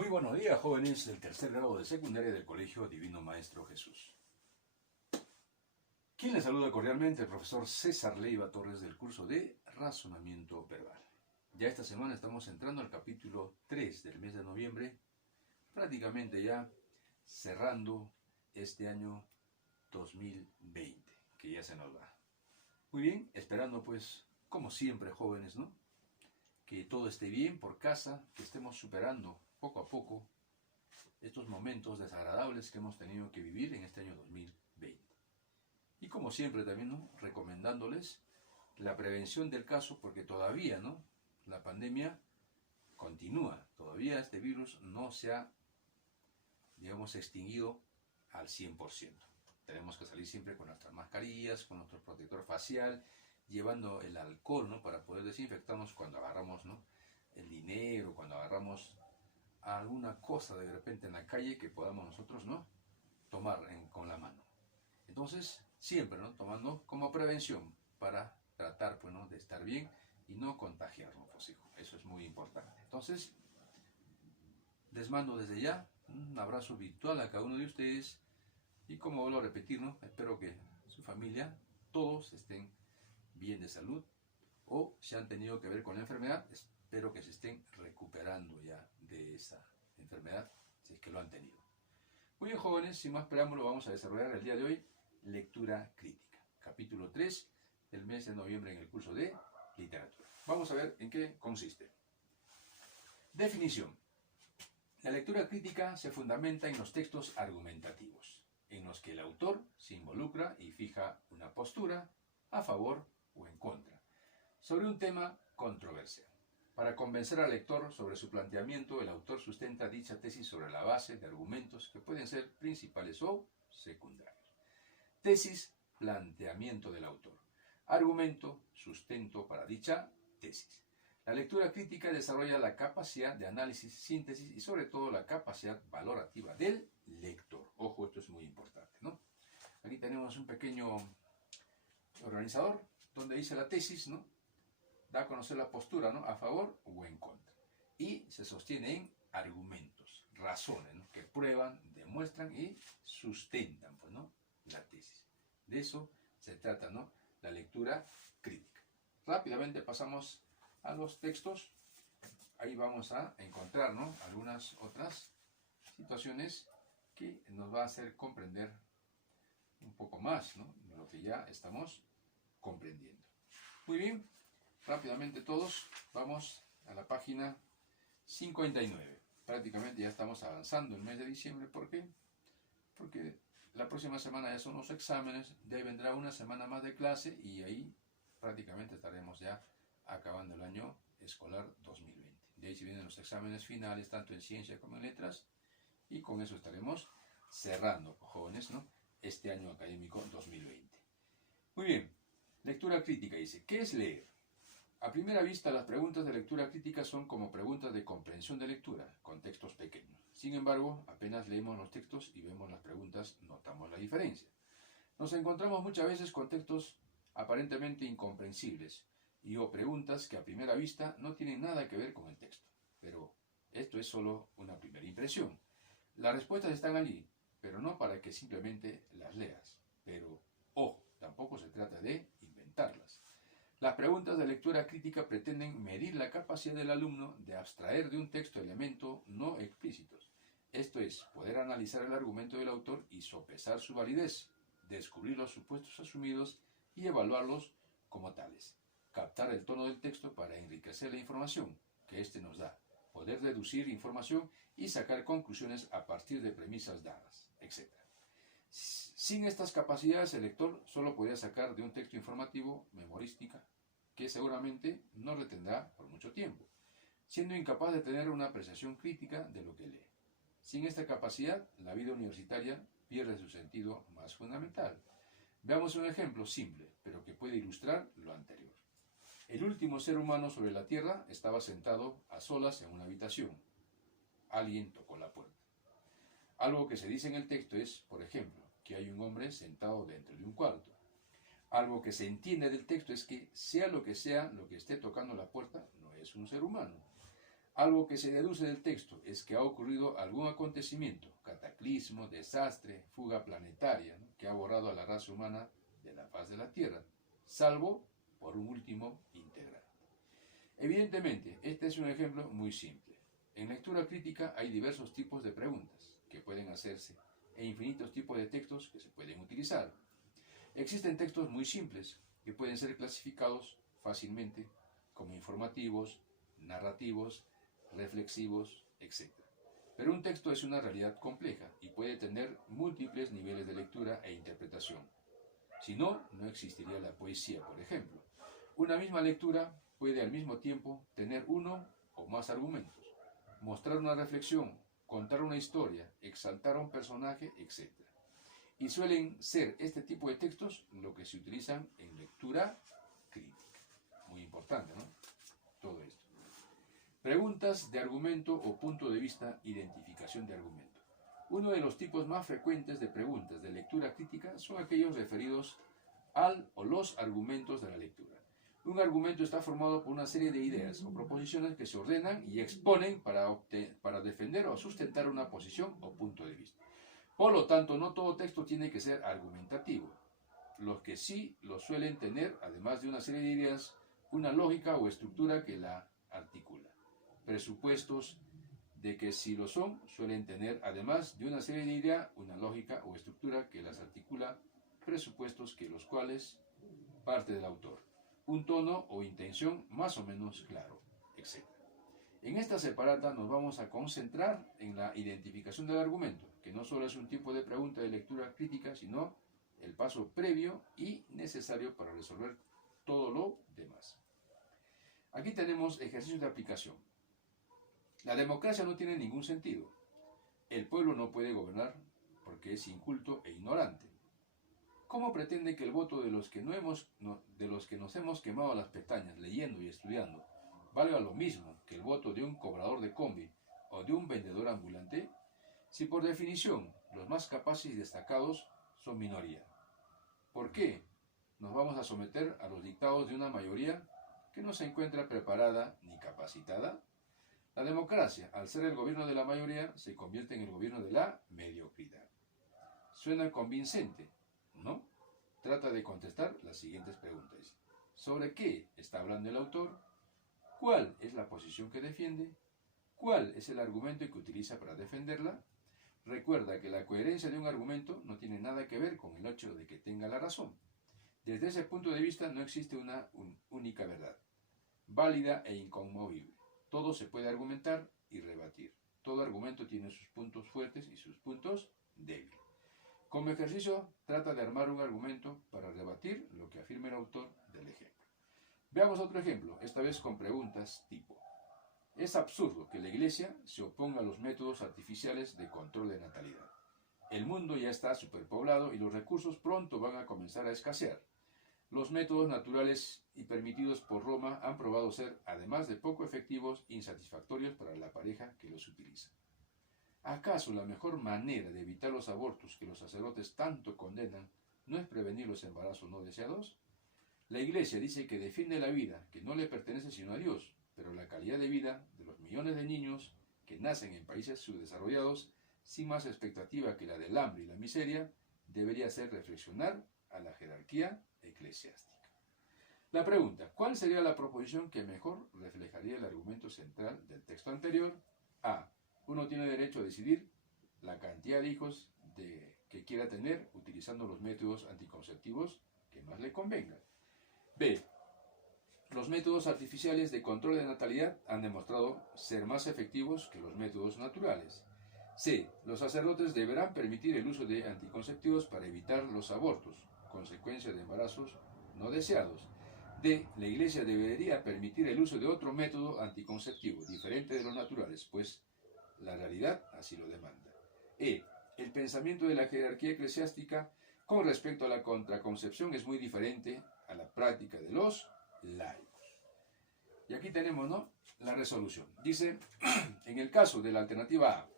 Muy buenos días, jóvenes del tercer grado de secundaria del Colegio Divino Maestro Jesús. Quien les saluda cordialmente, el profesor César Leiva Torres del curso de Razonamiento Verbal. Ya esta semana estamos entrando al capítulo 3 del mes de noviembre, prácticamente ya cerrando este año 2020, que ya se nos va. Muy bien, esperando pues, como siempre, jóvenes, ¿no? Que todo esté bien por casa, que estemos superando poco a poco estos momentos desagradables que hemos tenido que vivir en este año 2020. Y como siempre también, ¿no?, recomendándoles la prevención del caso, porque todavía, ¿no?, la pandemia continúa, todavía este virus no se ha, digamos, extinguido al 100%. Tenemos que salir siempre con nuestras mascarillas, con nuestro protector facial, llevando el alcohol, ¿no?, para poder desinfectarnos cuando agarramos, ¿no?, el dinero, cuando agarramos alguna cosa de repente en la calle que podamos nosotros, ¿no?, tomar con la mano. Entonces, siempre, ¿no?, tomando como prevención para tratar, pues, ¿no?, de estar bien y no contagiarnos, pues, hijo. Eso es muy importante. Entonces, les mando desde ya un abrazo virtual a cada uno de ustedes y, como vuelvo a repetir, ¿no?, espero que su familia, todos estén bien de salud o si han tenido que ver con la enfermedad, espero que se estén recuperando ya de esa enfermedad, si es que lo han tenido. Muy bien, jóvenes, sin más preámbulo, vamos a desarrollar el día de hoy lectura crítica, capítulo 3 del mes de noviembre en el curso de literatura. Vamos a ver en qué consiste. Definición. La lectura crítica se fundamenta en los textos argumentativos, en los que el autor se involucra y fija una postura a favor o en contra sobre un tema controversial. Para convencer al lector sobre su planteamiento, el autor sustenta dicha tesis sobre la base de argumentos que pueden ser principales o secundarios. Tesis, planteamiento del autor. Argumento, sustento para dicha tesis. La lectura crítica desarrolla la capacidad de análisis, síntesis y sobre todo la capacidad valorativa del lector. Ojo, esto es muy importante, ¿no? Aquí tenemos un pequeño organizador donde dice la tesis, ¿no? Da a conocer la postura, ¿no?, a favor o en contra. Y se sostiene en argumentos, razones, ¿no?, que prueban, demuestran y sustentan, pues, ¿no?, la tesis. De eso se trata, ¿no?, la lectura crítica. Rápidamente pasamos a los textos. Ahí vamos a encontrar, ¿no?, algunas otras situaciones que nos va a hacer comprender un poco más, ¿no?, lo que ya estamos comprendiendo. Muy bien. Rápidamente todos, vamos a la página 59. Prácticamente ya estamos avanzando el mes de diciembre. ¿Por qué? Porque la próxima semana ya son los exámenes, de ahí vendrá una semana más de clase y ahí prácticamente estaremos ya acabando el año escolar 2020. De ahí se vienen los exámenes finales, tanto en ciencia como en letras, y con eso estaremos cerrando, jóvenes, ¿no?, este año académico 2020. Muy bien, lectura crítica dice, ¿qué es leer? A primera vista, las preguntas de lectura crítica son como preguntas de comprensión de lectura, con textos pequeños. Sin embargo, apenas leemos los textos y vemos las preguntas, notamos la diferencia. Nos encontramos muchas veces con textos aparentemente incomprensibles o preguntas que a primera vista no tienen nada que ver con el texto. Pero esto es solo una primera impresión. Las respuestas están allí, pero no para que simplemente las leas. Pero, ojo, tampoco se trata de inventarlas. Las preguntas de lectura crítica pretenden medir la capacidad del alumno de abstraer de un texto elementos no explícitos. Esto es, poder analizar el argumento del autor y sopesar su validez, descubrir los supuestos asumidos y evaluarlos como tales. Captar el tono del texto para enriquecer la información que éste nos da. Poder deducir información y sacar conclusiones a partir de premisas dadas, etc. Sin estas capacidades, el lector solo podría sacar de un texto informativo memorística, que seguramente no retendrá por mucho tiempo, siendo incapaz de tener una apreciación crítica de lo que lee. Sin esta capacidad, la vida universitaria pierde su sentido más fundamental. Veamos un ejemplo simple, pero que puede ilustrar lo anterior. El último ser humano sobre la Tierra estaba sentado a solas en una habitación. Alguien tocó la puerta. Algo que se dice en el texto es, por ejemplo, que hay un hombre sentado dentro de un cuarto. Algo que se entiende del texto es que, sea lo que esté tocando la puerta, no es un ser humano. Algo que se deduce del texto es que ha ocurrido algún acontecimiento, cataclismo, desastre, fuga planetaria, ¿no?, que ha borrado a la raza humana de la faz de la Tierra, salvo por un último integral. Evidentemente, este es un ejemplo muy simple. En lectura crítica hay diversos tipos de preguntas que pueden hacerse e infinitos tipos de textos que se pueden utilizar. Existen textos muy simples que pueden ser clasificados fácilmente como informativos, narrativos, reflexivos, etc. Pero un texto es una realidad compleja y puede tener múltiples niveles de lectura e interpretación. Si no, no existiría la poesía, por ejemplo. Una misma lectura puede al mismo tiempo tener uno o más argumentos, mostrar una reflexión, contar una historia, exaltar a un personaje, etc. Y suelen ser este tipo de textos lo que se utilizan en lectura crítica. Muy importante, ¿no? Todo esto. Preguntas de argumento o punto de vista, identificación de argumento. Uno de los tipos más frecuentes de preguntas de lectura crítica son aquellos referidos al o los argumentos de la lectura. Un argumento está formado por una serie de ideas o proposiciones que se ordenan y exponen para defender o sustentar una posición o punto de vista. Por lo tanto, no todo texto tiene que ser argumentativo. Los que sí lo suelen tener, además de una serie de ideas, una lógica o estructura que la articula. Presupuestos de que si lo son, suelen tener, además de una serie de ideas, una lógica o estructura que las articula, presupuestos que los cuales parte del autor, un tono o intención más o menos claro, etc. En esta separata nos vamos a concentrar en la identificación del argumento, que no solo es un tipo de pregunta de lectura crítica, sino el paso previo y necesario para resolver todo lo demás. Aquí tenemos ejercicios de aplicación. La democracia no tiene ningún sentido. El pueblo no puede gobernar porque es inculto e ignorante. ¿Cómo pretende que el voto de los que nos hemos quemado las pestañas leyendo y estudiando valga lo mismo que el voto de un cobrador de combi o de un vendedor ambulante? Si por definición los más capaces y destacados son minoría. ¿Por qué nos vamos a someter a los dictados de una mayoría que no se encuentra preparada ni capacitada? La democracia, al ser el gobierno de la mayoría, se convierte en el gobierno de la mediocridad. ¿Suena convincente? ¿No? Trata de contestar las siguientes preguntas. ¿Sobre qué está hablando el autor? ¿Cuál es la posición que defiende? ¿Cuál es el argumento que utiliza para defenderla? Recuerda que la coherencia de un argumento no tiene nada que ver con el hecho de que tenga la razón. Desde ese punto de vista no existe una única verdad, válida e inconmovible. Todo se puede argumentar y rebatir. Todo argumento tiene sus puntos fuertes y sus puntos débiles. Como ejercicio, trata de armar un argumento para rebatir lo que afirma el autor del ejemplo. Veamos otro ejemplo, esta vez con preguntas tipo: es absurdo que la Iglesia se oponga a los métodos artificiales de control de natalidad. El mundo ya está superpoblado y los recursos pronto van a comenzar a escasear. Los métodos naturales y permitidos por Roma han probado ser, además de poco efectivos, insatisfactorios para la pareja que los utiliza. ¿Acaso la mejor manera de evitar los abortos que los sacerdotes tanto condenan no es prevenir los embarazos no deseados? La Iglesia dice que defiende la vida, que no le pertenece sino a Dios, pero la calidad de vida de los millones de niños que nacen en países subdesarrollados, sin más expectativa que la del hambre y la miseria, debería hacer reflexionar a la jerarquía eclesiástica. La pregunta: ¿cuál sería la proposición que mejor reflejaría el argumento central del texto anterior? A. Uno tiene derecho a decidir la cantidad de hijos que quiera tener utilizando los métodos anticonceptivos que más le convengan. B. Los métodos artificiales de control de natalidad han demostrado ser más efectivos que los métodos naturales. C. Los sacerdotes deberán permitir el uso de anticonceptivos para evitar los abortos, consecuencia de embarazos no deseados. D. La Iglesia debería permitir el uso de otro método anticonceptivo, diferente de los naturales, pues la realidad así lo demanda. E. El pensamiento de la jerarquía eclesiástica con respecto a la contraconcepción es muy diferente a la práctica de los laicos. Y aquí tenemos, ¿no?, la resolución. Dice, en el caso de la alternativa A,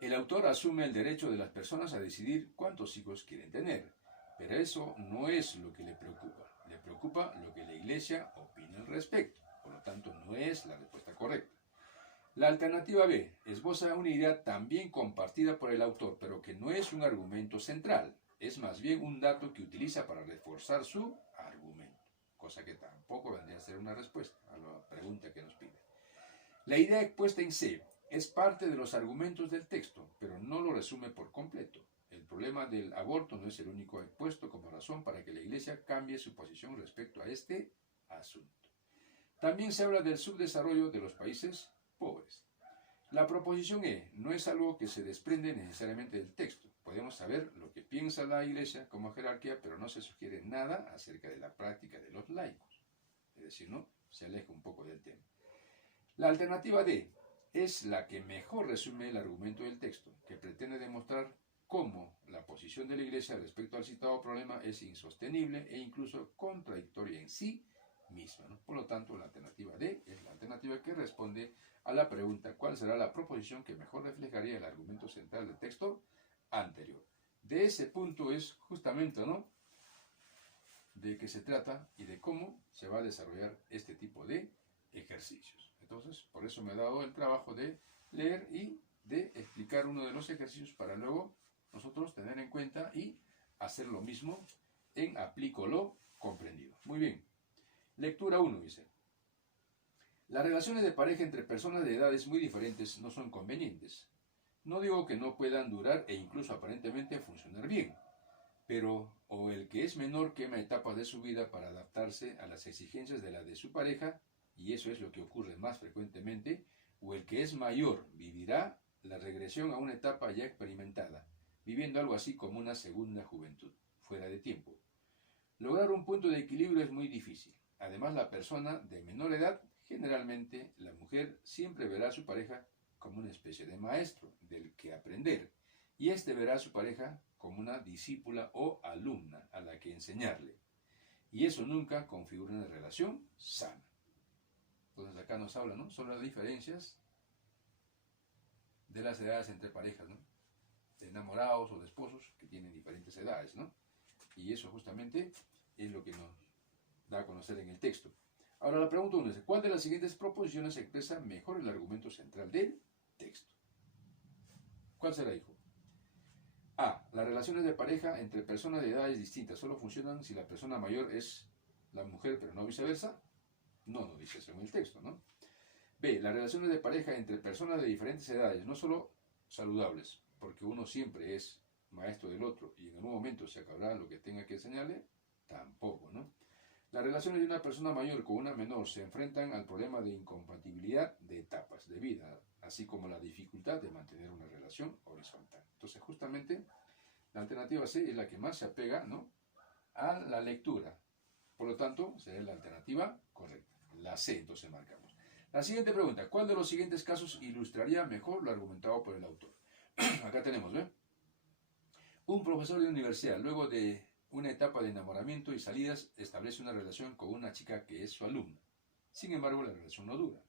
el autor asume el derecho de las personas a decidir cuántos hijos quieren tener, pero eso no es lo que le preocupa. Le preocupa lo que la Iglesia opina al respecto. Por lo tanto no es la respuesta correcta. La alternativa B esboza una idea también compartida por el autor, pero que no es un argumento central, es más bien un dato que utiliza para reforzar su argumento, cosa que tampoco vendría a ser una respuesta a la pregunta que nos pide. La idea expuesta en C es parte de los argumentos del texto, pero no lo resume por completo. El problema del aborto no es el único expuesto como razón para que la Iglesia cambie su posición respecto a este asunto. También se habla del subdesarrollo de los países pobres. La proposición E no es algo que se desprende necesariamente del texto. Podemos saber lo que piensa la Iglesia como jerarquía, pero no se sugiere nada acerca de la práctica de los laicos. Es decir, no se aleja un poco del tema. La alternativa D es la que mejor resume el argumento del texto, que pretende demostrar cómo la posición de la Iglesia respecto al citado problema es insostenible e incluso contradictoria en sí misma, ¿no? Por lo tanto, la alternativa D es la alternativa que responde a la pregunta ¿cuál será la proposición que mejor reflejaría el argumento central del texto anterior? De ese punto es justamente, ¿no?, de qué se trata y de cómo se va a desarrollar este tipo de ejercicios. Entonces, por eso me he dado el trabajo de leer y de explicar uno de los ejercicios para luego nosotros tener en cuenta y hacer lo mismo en Aplico lo comprendido. Muy bien. Lectura 1 dice: las relaciones de pareja entre personas de edades muy diferentes no son convenientes. No digo que no puedan durar e incluso aparentemente funcionar bien, pero o el que es menor quema etapas de su vida para adaptarse a las exigencias de la de su pareja, y eso es lo que ocurre más frecuentemente, o el que es mayor vivirá la regresión a una etapa ya experimentada, viviendo algo así como una segunda juventud, fuera de tiempo. Lograr un punto de equilibrio es muy difícil. Además, la persona de menor edad, generalmente la mujer, siempre verá a su pareja como una especie de maestro del que aprender, y éste verá a su pareja como una discípula o alumna a la que enseñarle. Y eso nunca configura una relación sana. Entonces acá nos habla, ¿no?, sobre las diferencias de las edades entre parejas, ¿no?, de enamorados o de esposos que tienen diferentes edades, ¿no? Y eso justamente es lo que nos da a conocer en el texto. Ahora la pregunta 1 es: ¿cuál de las siguientes proposiciones expresa mejor el argumento central del texto? ¿Cuál será, hijo? A. Las relaciones de pareja entre personas de edades distintas solo funcionan si la persona mayor es la mujer, pero no viceversa. No dice eso en el texto, ¿no? B. Las relaciones de pareja entre personas de diferentes edades no solo saludables, porque uno siempre es maestro del otro y en algún momento se acabará lo que tenga que enseñarle, tampoco, ¿no? Las relaciones de una persona mayor con una menor se enfrentan al problema de incompatibilidad de etapas de vida, así como la dificultad de mantener una relación horizontal. Entonces, justamente, la alternativa C es la que más se apega, ¿no?, a la lectura. Por lo tanto, será la alternativa correcta. La C, entonces marcamos. La siguiente pregunta: ¿cuál de los siguientes casos ilustraría mejor lo argumentado por el autor? Acá tenemos, ¿ven? Un profesor de universidad, luego de una etapa de enamoramiento y salidas, establece una relación con una chica que es su alumna. Sin embargo, la relación no dura.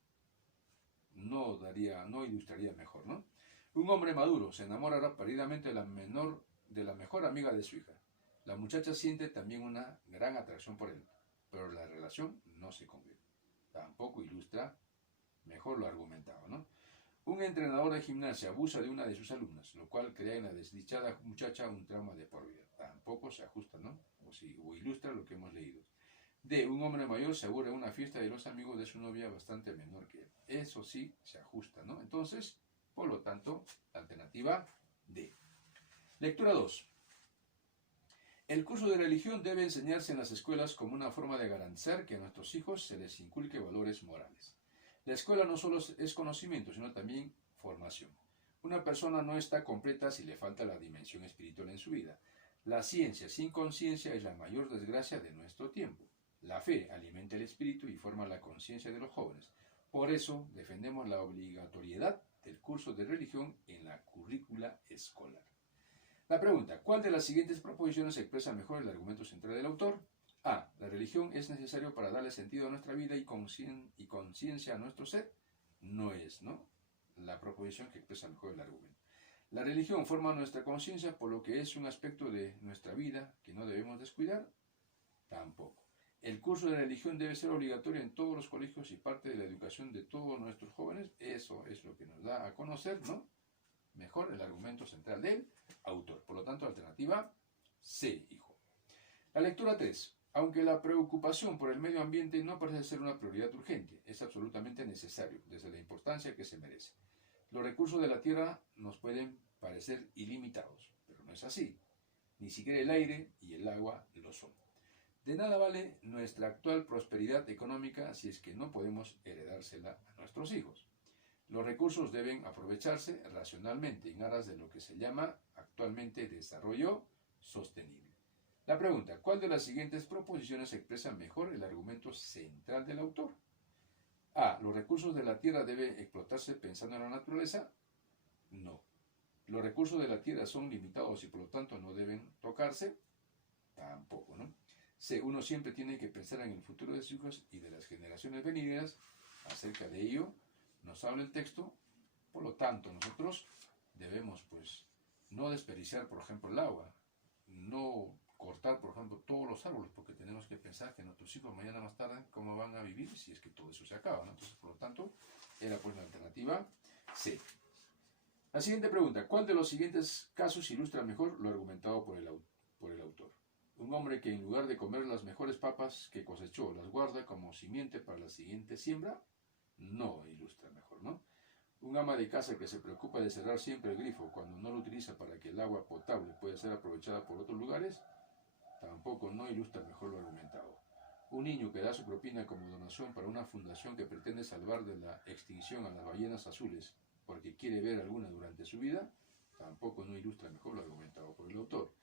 No ilustraría mejor, ¿no? Un hombre maduro se enamora perdidamente de la mejor amiga de su hija. La muchacha siente también una gran atracción por él, pero la relación no se concreta. Tampoco ilustra mejor lo argumentado, ¿no? Un entrenador de gimnasia abusa de una de sus alumnas, lo cual crea en la desdichada muchacha un trauma de por vida. Tampoco se ajusta, ¿no?, o ilustra lo que hemos leído. D. Un hombre mayor se aburre en una fiesta de los amigos de su novia bastante menor que él. Eso sí se ajusta, ¿no? Entonces, por lo tanto, la alternativa D. Lectura 2. El curso de religión debe enseñarse en las escuelas como una forma de garantizar que a nuestros hijos se les inculque valores morales. La escuela no solo es conocimiento, sino también formación. Una persona no está completa si le falta la dimensión espiritual en su vida. La ciencia sin conciencia es la mayor desgracia de nuestro tiempo. La fe alimenta el espíritu y forma la conciencia de los jóvenes. Por eso defendemos la obligatoriedad del curso de religión en la currícula escolar. La pregunta: ¿cuál de las siguientes proposiciones expresa mejor el argumento central del autor? A. La religión es necesario para darle sentido a nuestra vida y conciencia a nuestro ser. No es, ¿no?, la proposición que expresa mejor el argumento. La religión forma nuestra conciencia, por lo que es un aspecto de nuestra vida que no debemos descuidar. Tampoco. El curso de religión debe ser obligatorio en todos los colegios y parte de la educación de todos nuestros jóvenes. Eso es lo que nos da a conocer, ¿no? Mejor el argumento central del autor. Por lo tanto, alternativa C, hijo. La lectura 3. Aunque la preocupación por el medio ambiente no parece ser una prioridad urgente, es absolutamente necesario, desde la importancia que se merece. Los recursos de la tierra nos pueden parecer ilimitados, pero no es así. Ni siquiera el aire y el agua lo son. De nada vale nuestra actual prosperidad económica si es que no podemos heredársela a nuestros hijos. Los recursos deben aprovecharse racionalmente en aras de lo que se llama actualmente desarrollo sostenible. La pregunta, ¿cuál de las siguientes proposiciones expresa mejor el argumento central del autor? A. ¿Los recursos de la tierra deben explotarse pensando en la naturaleza? No. ¿Los recursos de la tierra son limitados y por lo tanto no deben tocarse? Tampoco, ¿no? C. Uno siempre tiene que pensar en el futuro de sus hijos y de las generaciones venideras. Acerca de ello nos habla el texto. Por lo tanto, nosotros debemos, pues, no desperdiciar, por ejemplo, el agua. No cortar, por ejemplo, todos los árboles, porque tenemos que pensar que nuestros hijos mañana más tarde, cómo van a vivir si es que todo eso se acaba, ¿no? Entonces, por lo tanto, era pues la alternativa C. La siguiente pregunta, ¿cuál de los siguientes casos ilustra mejor lo argumentado por el autor? Un hombre que en lugar de comer las mejores papas que cosechó, las guarda como simiente para la siguiente siembra, no ilustra mejor, ¿no? Un ama de casa que se preocupa de cerrar siempre el grifo cuando no lo utiliza para que el agua potable pueda ser aprovechada por otros lugares, tampoco no ilustra mejor lo argumentado. Un niño que da su propina como donación para una fundación que pretende salvar de la extinción a las ballenas azules porque quiere ver alguna durante su vida, tampoco no ilustra mejor lo argumentado por el autor.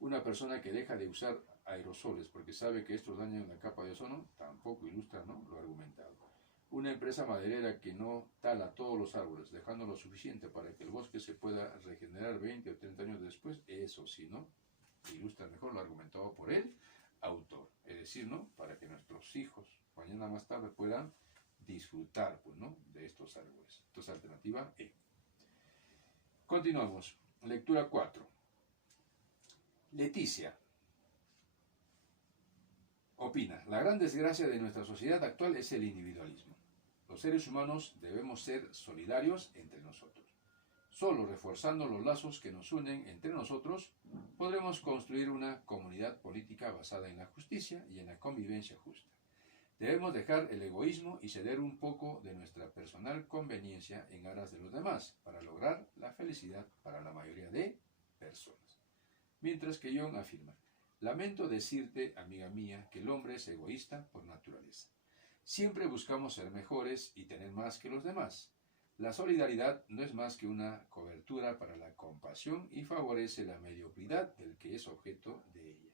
Una persona que deja de usar aerosoles porque sabe que estos dañan la capa de ozono, tampoco ilustra, ¿no?, lo argumentado. Una empresa maderera que no tala todos los árboles, dejando lo suficiente para que el bosque se pueda regenerar 20 o 30 años después, eso sí, ¿no?, ilustra mejor lo argumentado por el autor. Es decir, ¿no?, para que nuestros hijos mañana más tarde puedan disfrutar, pues, ¿no?, de estos árboles. Entonces, alternativa E. Continuamos. Lectura 4. Leticia opina, la gran desgracia de nuestra sociedad actual es el individualismo. Los seres humanos debemos ser solidarios entre nosotros. Solo reforzando los lazos que nos unen entre nosotros, podremos construir una comunidad política basada en la justicia y en la convivencia justa. Debemos dejar el egoísmo y ceder un poco de nuestra personal conveniencia en aras de los demás, para lograr la felicidad para la mayoría de personas. Mientras que John afirma, lamento decirte, amiga mía, que el hombre es egoísta por naturaleza. Siempre buscamos ser mejores y tener más que los demás. La solidaridad no es más que una cobertura para la compasión y favorece la mediocridad del que es objeto de ella.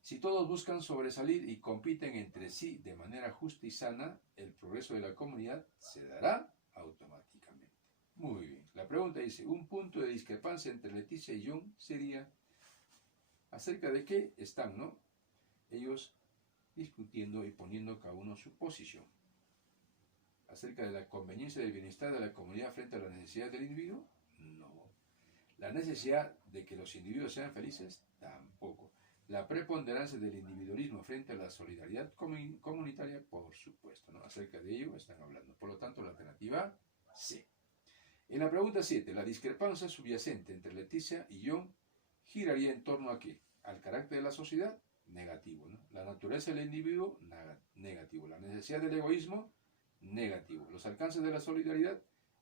Si todos buscan sobresalir y compiten entre sí de manera justa y sana, el progreso de la comunidad se dará automáticamente. Muy bien. La pregunta dice, un punto de discrepancia entre Leticia y John sería acerca de qué están, ¿no?, ellos discutiendo y poniendo cada uno su posición. ¿Acerca de la conveniencia del bienestar de la comunidad frente a la necesidad del individuo? No. ¿La necesidad de que los individuos sean felices? Tampoco. La preponderancia del individualismo frente a la solidaridad comunitaria, por supuesto, ¿no? Acerca de ello están hablando. Por lo tanto, la alternativa C. En la pregunta 7, la discrepancia subyacente entre Leticia y John giraría en torno a ¿qué? Al carácter de la sociedad, negativo, ¿no? La naturaleza del individuo, negativo. La necesidad del egoísmo, negativo. Los alcances de la solidaridad,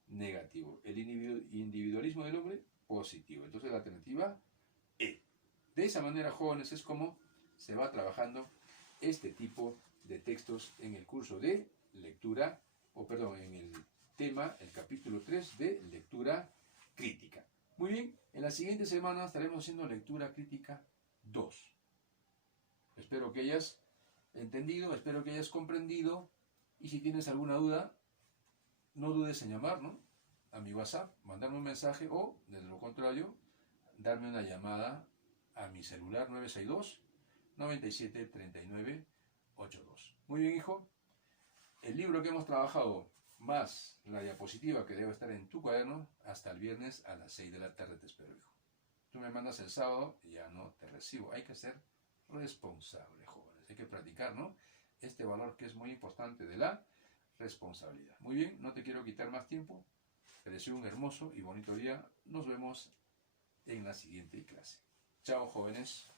negativo. El individualismo del hombre, positivo. Entonces la alternativa E. De esa manera, jóvenes, es como se va trabajando este tipo de textos en el curso de lectura, en el tema, el capítulo 3 de lectura crítica. Muy bien, en la siguiente semana estaremos haciendo lectura crítica 2. Espero que hayas entendido, espero que hayas comprendido, y si tienes alguna duda, no dudes en llamar, ¿no?, a mi WhatsApp, mandarme un mensaje o, de lo contrario, darme una llamada a mi celular 962-973982. Muy bien, hijo. El libro que hemos trabajado más la diapositiva que debe estar en tu cuaderno, hasta el viernes a las 6 de la tarde te espero, hijo. Tú me mandas el sábado y ya no te recibo. Hay que ser responsable, jóvenes. hay que practicar, ¿no? Este valor que es muy importante de la responsabilidad. Muy bien, no te quiero quitar más tiempo. Te deseo un hermoso y bonito día. Nos vemos en la siguiente clase. Chao, jóvenes.